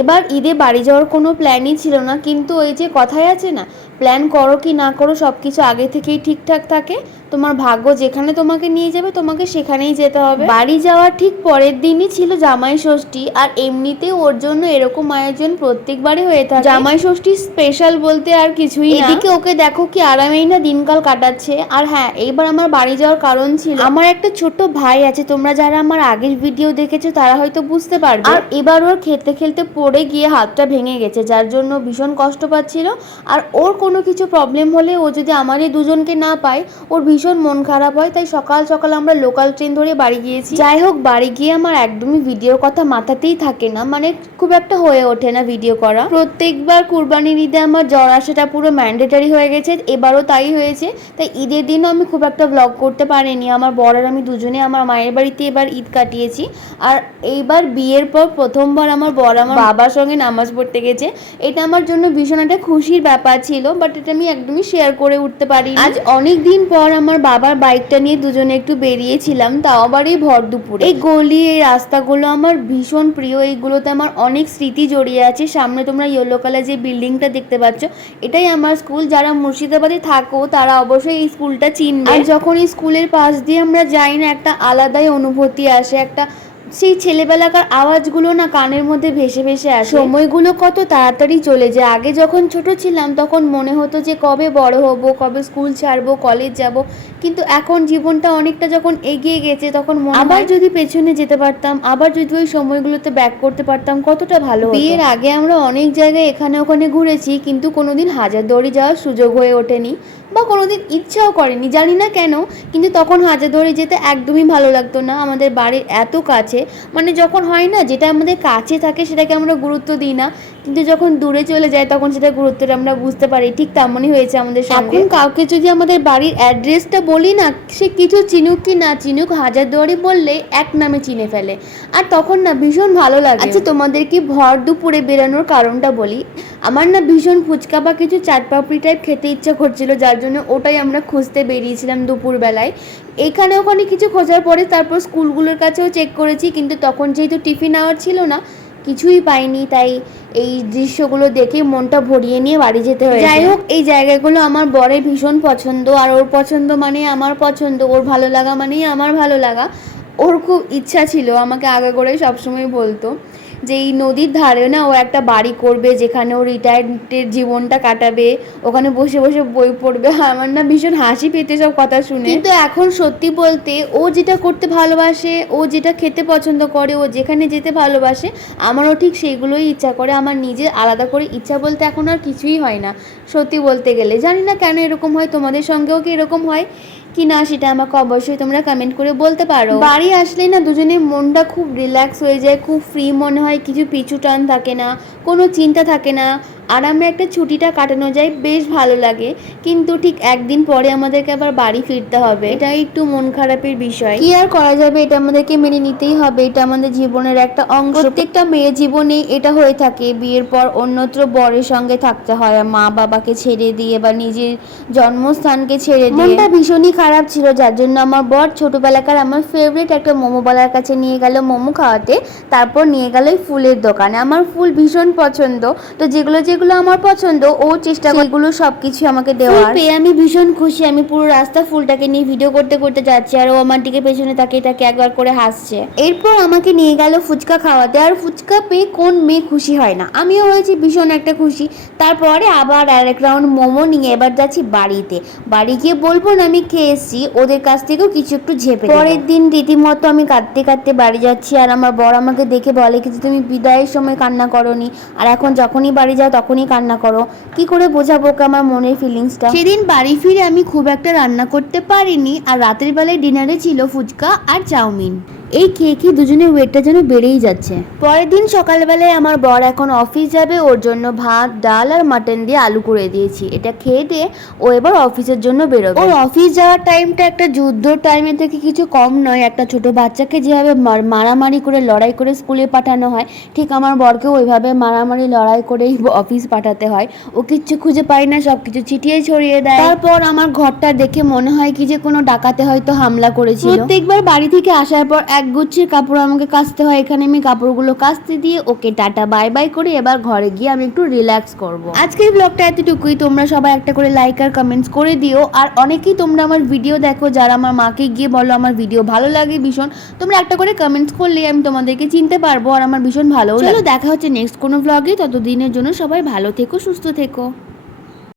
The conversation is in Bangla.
এবার ঈদে বাড়ি যাওয়ার কোনো প্ল্যানই ছিল না, কিন্তু ওই যে কথাই আছে না, প্ল্যান করো কি না করো সব কিছু আগে থেকেই ঠিকঠাক থাকে। তোমার ভাগ্য যেখানে তোমাকে নিয়ে যাবে তোমাকে সেখানেই যেতে হবে। বাড়ি যাওয়ার ঠিক পরের দিনই ছিল জামাই ষষ্ঠী আর এমনিতে ওর জন্য এরকম আয়োজন প্রত্যেকবারই হয়ে থাকে। জামাই ষষ্ঠী স্পেশাল বলতে আর কিছুই এদিকে ওকে দেখো কি আরামেই না দিনকাল কাটাচ্ছে। আর হ্যাঁ এইবার আমার বাড়ি যাওয়ার কারণ ছিল। আমার একটা ছোট্ট ভাই আছে তোমরা যারা আমার আগের ভিডিও দেখেছ তারা হয়তো বুঝতে পারবে। আর এবার ওর খেলতে খেলতে পড়ে গিয়ে হাতটা ভেঙে গেছে যার জন্য ভীষণ কষ্ট পাচ্ছিল। আর ওর কোনো কিছু প্রবলেম হলে ও যদি আমাদের দুজনকে না পায় ওর ভীষণ মন খারাপ হয় তাই সকাল সকাল আমরা লোকাল ট্রেন ধরে বাড়ি গিয়েছি। যাই হোক বাড়ি গিয়ে আমার একদমই ভিডিওর কথা মাথাতেই থাকে না মানে খুব একটা হয়ে ওঠে না ভিডিও করা। প্রত্যেকবার কুরবানির ঈদে আমার জ্বর আসাটা পুরো ম্যান্ডেটারি হয়ে গেছে এবারও তাই হয়েছে। তাই ঈদের দিনও আমি খুব একটা ব্লগ করতে পারিনি আমার বর আর আমি দুজনে আমার মায়ের বাড়িতে এবার ঈদ কাটিয়েছি। আর এইবার বিয়ের পর প্রথমবার আমার বর আমার বাবার সঙ্গে নামাজ পড়তে গেছে এটা আমার জন্য ভীষণ একটা খুশির ব্যাপার ছিল বাট এটা আমি একদমই শেয়ার করে উঠতে পারি আজ অনেক দিন পর আমার বাবার বাইকটা নিয়ে দুজনে একটু বেরিয়েছিলাম, তাও আবার এই ভর দুপুরে। এই গলি, এই রাস্তাগুলো আমার ভীষণ প্রিয়, এইগুলোতে আমার অনেক স্মৃতি জড়িয়ে আছে। সামনে তোমরা ইয়েলো কালার যে বিল্ডিংটা দেখতে পাচ্ছ, এটাই আমার স্কুল যারা মুর্শিদাবাদে থাকো, তারা অবশ্যই এই স্কুলটা চিনবে। আর যখন এই স্কুলের পাশ দিয়ে আমরা যাই না, একটা আলাদাই অনুভূতি আসে, একটা সেই ছেলেবেলাকার আওয়াজগুলো না কানের মধ্যে ভেসে ভেসে আসে। সময়গুলো কত তাড়াতাড়ি চলে যায়। আগে যখন ছোট ছিলাম তখন মনে হতো যে কবে বড় হব কবে স্কুল ছাড়বো কলেজ যাব। কিন্তু এখন জীবনটা অনেকটা যখন এগিয়ে গেছে তখন আবার যদি পেছনে যেতে পারতাম আবার যদি ওই সময়গুলোতে ব্যাক করতে পারতাম কতটা ভালো। বিয়ের আগে আমরা অনেক জায়গায় এখানে ওখানে ঘুরেছি কিন্তু কোনোদিন হাজারদুয়ারি যাওয়ার সুযোগ হয়ে ওঠেনি বা কোনোদিন ইচ্ছাও করেনি। জানি না কেন কিন্তু তখন হাজারদুয়ারি যেতে একদমই ভালো লাগতো না। আমাদের বাড়ির এত কাছে। মানে যখন হয় না যেটা আমাদের কাছে থাকে সেটাকে আমরা গুরুত্ব দিই না। কিন্তু যখন দূরে চলে যায় তখন সেটা গুরুত্বটা আমরা বুঝতে পারি। ঠিক তেমনই হয়েছে আমাদের এখন কাউকে যদি আমাদের বাড়ির অ্যাড্রেসটা বলি না সে কিছু চিনুক কি না চিনুক হাজারদুয়ারি বললে এক নামে চিনে ফেলে। আর তখন না ভীষণ ভালো লাগে। আচ্ছা তোমাদের কি ভর দুপুরে বেরানোর কারণটা বলি? আমার না ভীষণ ফুচকা বা কিছু চাট পাপড়ি টাইপ খেতে ইচ্ছা করছিল, যার জন্য ওটাই আমরা খুঁজতে বেরিয়েছিলাম দুপুরবেলায়। এখানে ওখানে কিছু খোঁজার পরে তারপর স্কুলগুলোর কাছেও চেক করেছি, কিন্তু তখন যেহেতু টিফিন আওয়ার ছিল না, কিছুই পাইনি। তাই এই দৃশ্যগুলো দেখে মনটা ভরিয়ে নিয়ে বাড়ি যেতে হয় যাই হোক, এই জায়গাগুলো আমার বরের ভীষণ পছন্দ, আর ওর পছন্দ মানে আমার পছন্দ। ওর ভালো লাগা মানেই আমার ভালো লাগা। ওর খুব ইচ্ছা ছিল, আমাকে আগে করে সবসময় বলতো। যে এই নদীর ধারে না ও একটা বাড়ি করবে, যেখানে ও রিটায়ার্ডের জীবনটা কাটাবে, ওখানে বসে বসে বই পড়বে। আমার না ভীষণ হাসি পেতে সব কথা শুনে। কিন্তু এখন সত্যি বলতে ও যেটা করতে ভালোবাসে, ও যেটা খেতে পছন্দ করে, ও যেখানে যেতে ভালোবাসে, আমারও ঠিক সেইগুলোই ইচ্ছা করে। আমার নিজের আলাদা করে ইচ্ছা বলতে এখন আর কিছুই হয় না। সত্যি বলতে গেলে। জানি না কেন এরকম হয়, তোমাদের সঙ্গেও কি এরকম হয়? কি না সেটা আমাকে অবশ্যই তোমরা কমেন্ট করে বলতে পারো। বাড়ি আসলে না দুজনের মনটা খুব রিল্যাক্স হয়ে যায়, খুব ফ্রি মনে হয়, কিছু পিছু টান থাকে না, কোনো চিন্তা থাকে না। আরামে একটা ছুটিটা কাটানো যায় বেশ ভালো লাগে। কিন্তু ঠিক একদিন পরে আমাদেরকে আবার বাড়ি ফিরতে হবে। এটা একটু মন খারাপের বিষয়। কি আর করা যাবে? এটা আমাদেরকে মেনে নিতেই হবে। এটা আমাদের জীবনের একটা অংশ। প্রত্যেকটা মেয়ে জীবনে এটা হয়ে থাকে। বিয়ের পর অন্যত্র বরের সঙ্গে থাকতে হয়। মা বাবাকে ছেড়ে দিয়ে বা নিজের জন্মস্থানকে ছেড়ে দিয়ে। মনটা ভীষণই খারাপ ছিল। যার জন্য আমার বর ছোটবেলাকার আমার ফেভারিট একটা মোমোওয়ালার কাছে নিয়ে গেল মোমো খাওয়াতে। তারপর নিয়ে গেল ফুলের দোকানে। আমার ফুল ভীষণ পছন্দ। তো যেগুলো যেগুলো আমার পছন্দ ও চেষ্টা এগুলো সবকিছু আমাকে দেওয়া পেয়ে আমি ভীষণ খুশি আমি পুরো রাস্তা ফুলটাকে নিয়ে ভিডিও করতে করতে যাচ্ছি আর ও আমার দিকে পেছনে তাকিয়ে তাকে একবার করে হাসছে। এরপর আমাকে নিয়ে গেল ফুচকা খাওয়াতে আর ফুচকা পেয়ে কোন মেয়ে খুশি হয় না। আমিও হয়েছি ভীষণ একটা খুশি। তারপরে আবার আর এক রাউন্ড মোমো নিয়ে এবার যাচ্ছি বাড়িতে। বাড়ি গিয়ে বলব না আমি খেয়ে এসেছি ওদের কাছ থেকেও কিছু একটু ঝেপে পরের দিন রীতিমতো আমি কাঁদতে কাঁদতে বাড়ি যাচ্ছি আর আমার বর আমাকে দেখে বলে কিছু তুমি বিদায়ের সময় কান্না করনি আর এখন যখনই বাড়ি যাও তখনই কান্না করো। কি করে বোঝাবো আমার মনের ফিলিংসটা সেদিন বাড়ি ফিরে আমি খুব একটা রান্না করতে পারিনি, আর রাতের বেলায় ডিনারে ছিল ফুচকা আর চাউমিন। এই খেয়ে খেয়ে দুজনের ওয়েটটা যেন বেড়েই যাচ্ছে। পরের দিন সকালবেলায় আমার বর এখন অফিস যাবে ওর জন্য ভাত ডাল আর মাটন দিয়ে আলু করে দিয়েছি। এটা খেয়ে দিয়ে ও এবার অফিসের জন্য বেরোবে। ওর অফিস যাওয়ার টাইমটা একটা যুদ্ধর টাইমের থেকে কিছু কম নয়। একটা ছোট বাচ্চাকে যেভাবে মারামারি করে লড়াই করে স্কুলে পাঠানো হয় ঠিক আমার বরকে ওইভাবে মারামারি লড়াই করেই অফিস পাঠাতে হয়। ও কিচ্ছু খুঁজে পায় না সব কিছু ছিটিয়ে ছড়িয়ে দেয়। তারপর আমার ঘরটা দেখে মনে হয় কি যে কোনো ডাকাতে হয়তো হামলা করেছিল। প্রত্যেকবার বাড়ি থেকে আসার পর এক গুচ্ছের কাপড় আমাকে কাচতে হয় এখানে আমি কাপড়গুলো কাচতে দিয়ে ওকে টাটা বাই বাই করে। এবার ঘরে গিয়ে আমি একটু রিল্যাক্স করব। আজকের ব্লগটা এতটুকুই। তোমরা সবাই একটা করে লাইক আর কমেন্টস করে দিও। আর অনেকেই তোমরা আমার ভিডিও দেখো যারা আমার মাকে গিয়ে বলো আমার ভিডিও ভালো লাগে ভীষণ তোমরা একটা করে কমেন্টস করলে আমি তোমাদেরকে চিনতে পারব আর আমার ভীষণ ভালো চলো দেখা হচ্ছে নেক্সট কোনো ব্লগে ততদিনের জন্য সবাই ভালো থেকো সুস্থ থেকো।